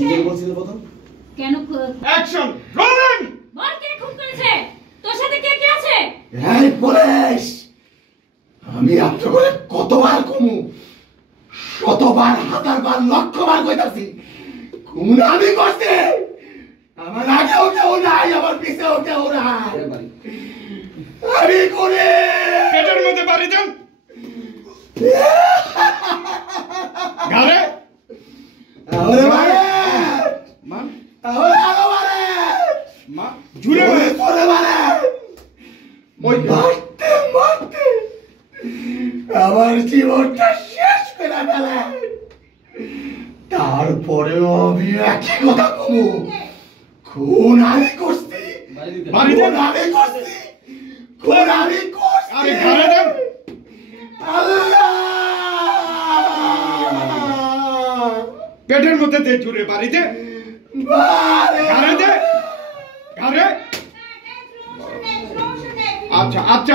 নিজে বলছিল প্রথম কেন অ্যাকশন রোলিং বল কে খুন করেছে তোর সাথে কে কে আছে এই পুলিশ আমি আপনাকে কতবার কমু শতবার হাজারবার লক্ষবার কইতাছি খুন আমি করছি আমার আগেও কেউ নাই আমার পিছেও কেউ নাই আমি করে পেটের মধ্যে বাড়ি দেন গারে আরে ভাই মা আরে আগবারে মা জুড়ে করে মানে ওই মারতে মারতে আমার জীবনটা শেষ করে ফেলে তারপরেও আমি একই কথা কমু খুন আমি করছি বাড়ি দেন আমি করছি খুন আমি করছি আরে গারে দেন আল্লাহ পেটের মধ্যে দে জুড়ে বাড়িতে গারে দে গারে আচ্ছা আচ্ছা